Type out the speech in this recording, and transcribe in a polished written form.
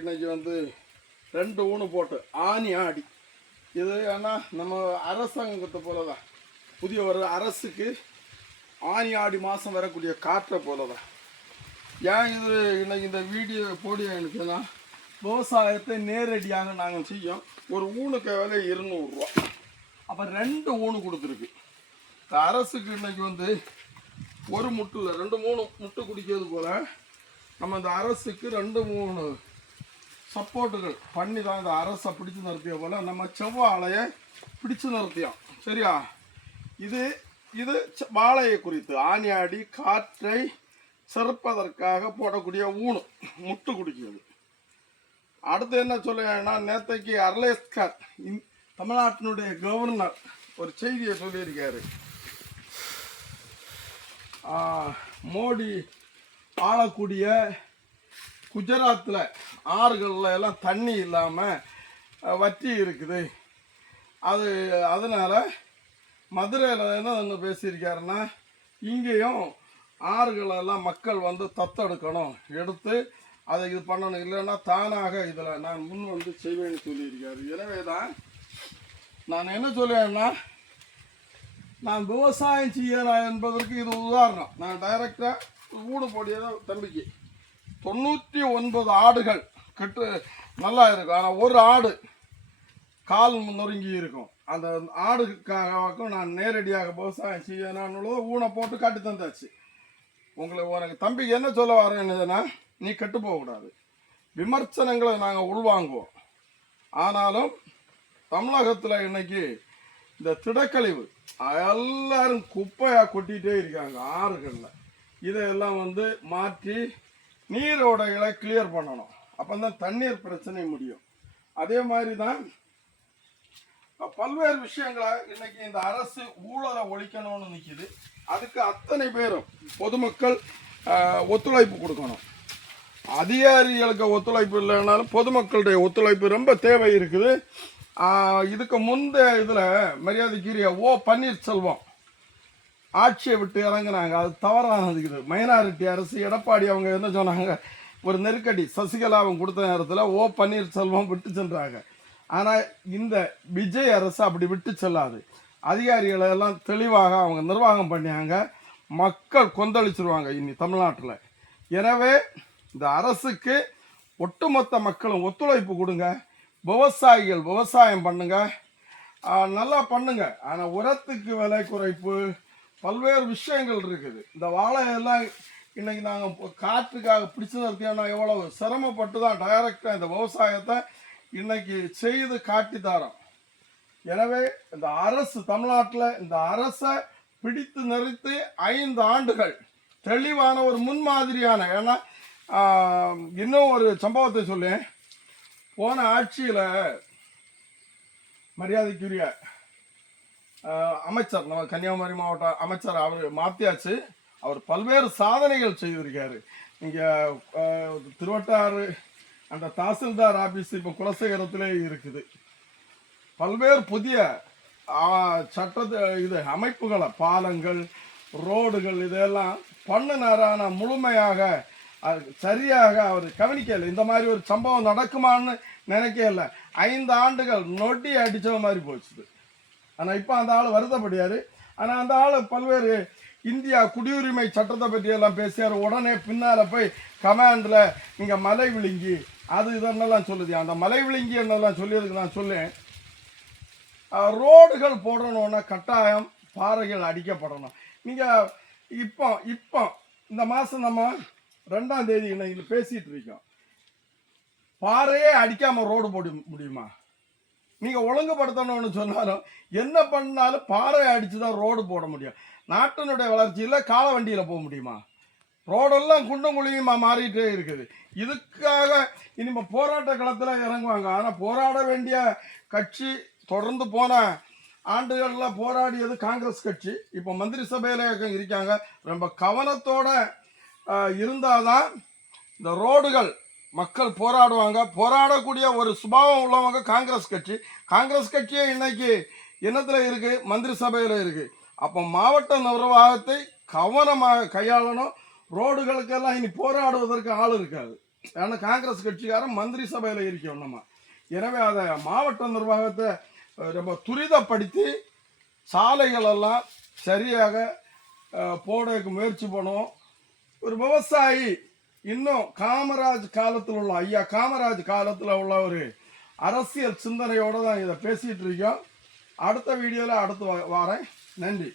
இன்னைக்கு வந்து 2 ஊனு போட்டு ஆணி ஆடி இது ஏன்னா நம்ம அரசாங்கத்தை போல தான் புதிய ஒரு அரசுக்கு ஆணி ஆடி மாதம் வரக்கூடிய காற்றை போல தான். ஏன் இது இன்னைக்கு இந்த வீடியோ போடியானுக்குன்னா விவசாயத்தை நேரடியாக நாங்கள் செய்யோம். ஒரு ஊனுக்கு விலை 200 ரூபா. அப்போ 2 ஊனு கொடுத்துருக்கு. இந்த அரசுக்கு இன்னைக்கு வந்து ஒரு முட்டு இல்லை 2-3 முட்டு குடிக்கிறது போல் நம்ம இந்த அரசுக்கு 2-3 சப்போர்ட்டுகள் பண்ணி தான் இந்த அரசை பிடிச்சு நிறுத்திய போல் நம்ம செவ்வாழையை பிடிச்சு நிறுத்தியோம். சரியா? இது இது வாழையை குறித்து ஆணி ஆடி காற்றை சிறப்பதற்காக போடக்கூடிய ஊனு முட்டு குடிக்கிறது. அடுத்து என்ன சொல்லுன்னா, நேற்றைக்கு அர்லேஸ்கர் தமிழ்நாட்டினுடைய கவர்னர் ஒரு செய்தியை சொல்லியிருக்காரு. மோடி ஆளக்கூடிய குஜராத்தில் ஆறுகளில் எல்லாம் தண்ணி இல்லாமல் வற்றி இருக்குது. அதனால் மதுரையில் என்ன பேசியிருக்காருன்னா, இங்கேயும் ஆறுகளெல்லாம் மக்கள் வந்து தத்தெடுக்கணும், எடுத்து அதை இது பண்ணணும், இல்லைன்னா தானாக இதில் நான் முன் வந்து செய்வேன்னு சொல்லியிருக்காரு. எனவே தான் நான் என்ன சொல்லுவேன்னா, நான் விவசாயம் செய்யணும் என்பதற்கு இது உதாரணம். நான் டைரக்டாக ஊடு போடியதான் தம்பிக்கு 99 ஆடுகள் கட்டு நல்லா இருக்கும். ஆனால் ஒரு ஆடு கால் நொறுங்கி இருக்கும். அந்த ஆடுக்காகவும் நான் நேரடியாக விவசாயம் செய்யணும்னு ஊனை போட்டு காட்டி தந்தாச்சு. உனக்கு தம்பிக்கு என்ன சொல்ல வரேன்னுதுன்னா, நீ கெட்டு போகக்கூடாது. விமர்சனங்களை நாங்கள் உள்வாங்குவோம். ஆனாலும் தமிழகத்தில் இன்னைக்கு இந்த திடக்கழிவு எல்லாரும் குப்பையாக கொட்டிகிட்டே இருக்காங்க ஆறுகளில். இதையெல்லாம் வந்து மாற்றி நீரோடைகளை கிளியர் பண்ணணும். அப்போ தான் தண்ணீர் பிரச்சனை முடியும். அதே மாதிரி தான் பல்வேறு விஷயங்களை இன்னைக்கு இந்த அரசு ஊழலை ஒழிக்கணும்னு நிற்கிது. அதுக்கு அத்தனை பேரும் பொதுமக்கள் ஒத்துழைப்பு கொடுக்கணும். அதிகாரிகளுக்கு ஒத்துழைப்பு இல்லைனாலும் பொதுமக்களுடைய ஒத்துழைப்பு ரொம்ப தேவை இருக்குது. இதுக்கு முந்தைய இதில் மரியாதைக்குரிய பன்னீர்செல்வம் ஆட்சியை விட்டு இறங்கினாங்க. அது தவறானது. இது மைனாரிட்டி அரசு. எடப்பாடி அவங்க என்ன சொன்னாங்க, ஒரு நெருக்கடி சசிகலாவும் கொடுத்த நேரத்தில் பன்னீர்செல்வம் விட்டு சென்றாங்க. ஆனால் இந்த விஜய் அரசு அப்படி விட்டு செல்லாது. அதிகாரிகளை எல்லாம் தெளிவாக அவங்க நிர்வாகம் பண்ணியாங்க. மக்கள் கொந்தளிச்சிருவாங்க இனி தமிழ்நாட்டில். எனவே இந்த அரசுக்கு ஒட்டுமொத்த மக்களும் ஒத்துழைப்பு கொடுங்க. விவசாயிகள் விவசாயம் பண்ணுங்க, நல்லா பண்ணுங்க. ஆனால் உரத்துக்கு விலை குறைப்பு, பல்வேறு விஷயங்கள் இருக்குது. இந்த வாழையெல்லாம் இன்னைக்கு நாங்கள் காற்றுக்காக பிடிச்சு நிறுத்தியோன்னா எவ்வளவு சிரமப்பட்டு தான் டைரக்டாக இந்த விவசாயத்தை இன்னைக்கு செய்து காட்டி தரோம். எனவே இந்த அரசு தமிழ்நாட்டில் இந்த அரசை பிடித்து நிறுத்தி 5 ஆண்டுகள் தெளிவான ஒரு முன்மாதிரியான, ஏன்னா இன்னும் ஒரு சம்பவத்தை சொல்லேன். போன ஆட்சியில் மரியாதைக்குரிய அமைச்சர், நம்ம கன்னியாகுமரி மாவட்ட அமைச்சர், அவர் மாத்தியாச்சு. அவர் பல்வேறு சாதனைகள் செய்திருக்காரு. இங்கே திருவட்டாறு அந்த தாசில்தார் ஆபீஸ் இப்போ குலசேகரத்திலே இருக்குது. பல்வேறு புதிய அமைப்புகளை, பாலங்கள், ரோடுகள் இதெல்லாம் பண்ணினாரான முழுமையாக சரியாக அவர் கவனிக்கலை. இந்த மாதிரி ஒரு சம்பவம் நடக்குமான்னு நினைக்கல. 5 ஆண்டுகள் நொட்டி அடித்த மாதிரி போச்சுது. ஆனால் இப்போ அந்த ஆள் வருத்தப்படியார். ஆனால் அந்த ஆள் பல்வேறு இந்தியா குடியுரிமை சட்டத்தை பற்றியெல்லாம் பேசியார். உடனே பின்னால் போய் கமாண்டில் இங்கே மலை விழுங்கி அது இதென்னெல்லாம் சொல்லுது. அந்த மலை விழுங்கி என்னெல்லாம் சொல்லியதுக்கு நான் சொல்லேன், ரோடுகள் போடணுன்னா கட்டாயம் பாறைகள் அடிக்கப்படணும். நீங்கள் இப்போ இந்த மாதம் நம்ம 2ஆம் தேதி இன்னைக்கு பேசிகிட்டு இருக்கோம். பாறையே அடிக்காமல் ரோடு போட முடியுமா? நீங்கள் ஒழுங்குபடுத்தணும்னு சொன்னாலும் என்ன பண்ணாலும் பாறை அடித்து தான் ரோடு போட முடியும். நாட்டினுடைய வளர்ச்சியில் கால வண்டியில் போக முடியுமா? ரோடெல்லாம் குண்டும் குழியுமா மாறிட்டே இருக்குது. இதுக்காக இனிமேல் போராட்ட களத்தில் இறங்குவாங்க. ஆனால் போராட வேண்டிய கட்சி தொடர்ந்து போன ஆண்டுகளில் போராடியது காங்கிரஸ் கட்சி. இப்போ மந்திரி சபையில் இருக்காங்க. ரொம்ப கவனத்தோடு இருந்தால் தான் இந்த ரோடுகள் மக்கள் போராடுவாங்க. போராடக்கூடிய ஒரு சுபாவம் உள்ளவங்க காங்கிரஸ் கட்சி. காங்கிரஸ் கட்சியே இன்னைக்கு என்னத்தில் இருக்குது? மந்திரி சபையில் இருக்குது. அப்போ மாவட்ட நிர்வாகத்தை கவனமாக கையாளணும். ரோடுகளுக்கெல்லாம் இனி போராடுவதற்கு ஆள் இருக்காது. ஏன்னா காங்கிரஸ் கட்சிக்காரன் மந்திரி சபையில் இருக்கோம் நம்ம. எனவே அதை மாவட்ட நிர்வாகத்தை ரொம்ப துரிதப்படுத்தி சாலைகளெல்லாம் சரியாக போடுறதுக்கு முயற்சி பண்ணுவோம். ஒரு விவசாயி இன்னும் காமராஜ் காலத்தில் உள்ள ஐயா காமராஜ் காலத்தில் உள்ள ஒரு அரசியல் சிந்தனையோடு தான் இதை பேசிகிட்டு இருக்கோம். அடுத்த வீடியோவில் அடுத்து வரேன். நன்றி.